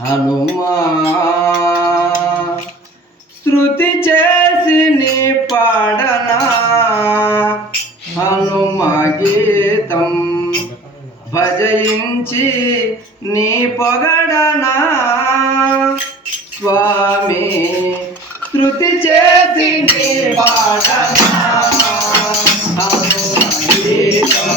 హనుమా శృతి చేసి నీ పాడనా? హనుమ గీతం భజయించి నీ పొగడనా? స్వామి శృతి చేసి నీ పాడనా?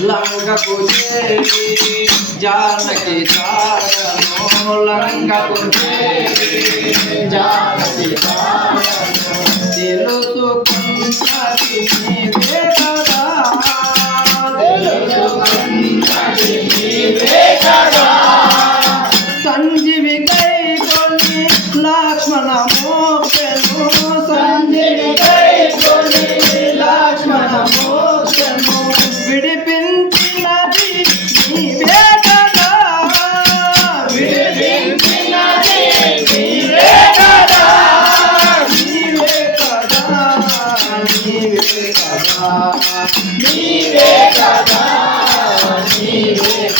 లంగకు చేరి జానకి చారను లంగకు చేరి జానకి చారను తెలుసుకున్నది నీవే కదా తెలుసుకున్నది నీవే కదా సంజీవి కై కొన్ని లక్ష్మణ మోపెను సంజీవి కై కొన్ని Yeah.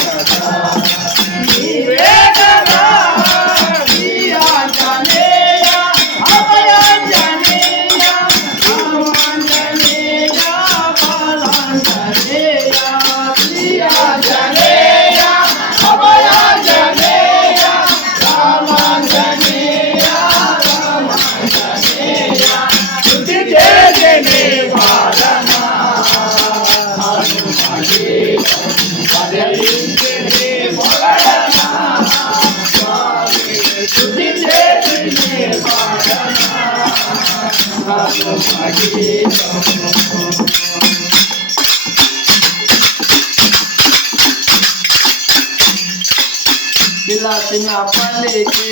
పిలచిన పలికే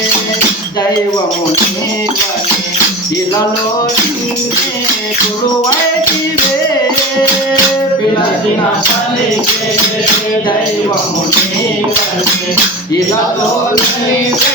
దైవము నీవని ఇలలో నిన్నే కొలువైతివే పిలచిన పలికే దైవము నీవని ఇలలో నీవే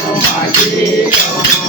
on my head.